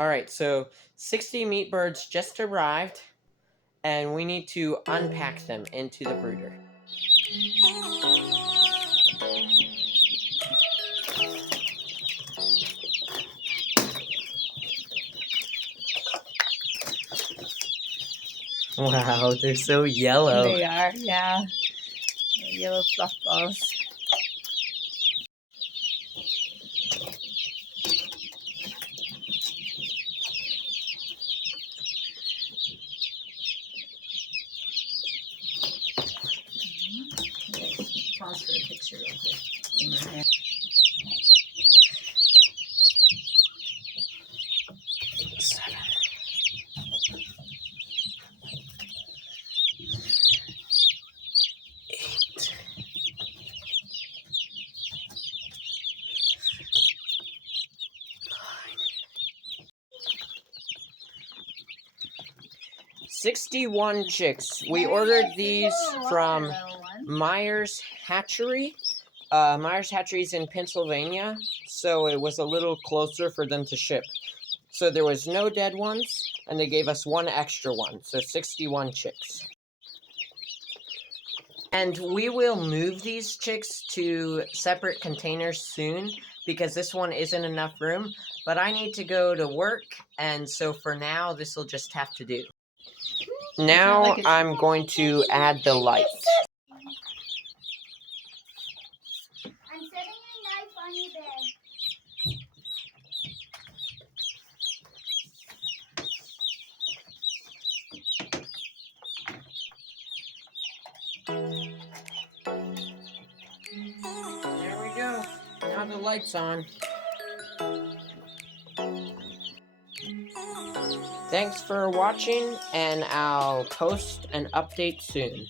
Alright, so 60 meat birds just arrived, and we need to unpack them into the brooder. Wow, they're so yellow. They are, yeah. They're yellow fluff balls. Pause for a picture real quick. 7. 8. 61 chicks. We ordered these from Myers Hatchery. Myers Hatchery's in Pennsylvania, so it was a little closer for them to ship. So there was no dead ones, and they gave us one extra one, so 61 chicks. And we will move these chicks to separate containers soon, because this one isn't enough room, but I need to go to work, and so for now, this will just have to do. Now I'm going to add the light. I'm setting a knife on your bed. There we go. Now the light's on. Thanks for watching, and I'll post an update soon.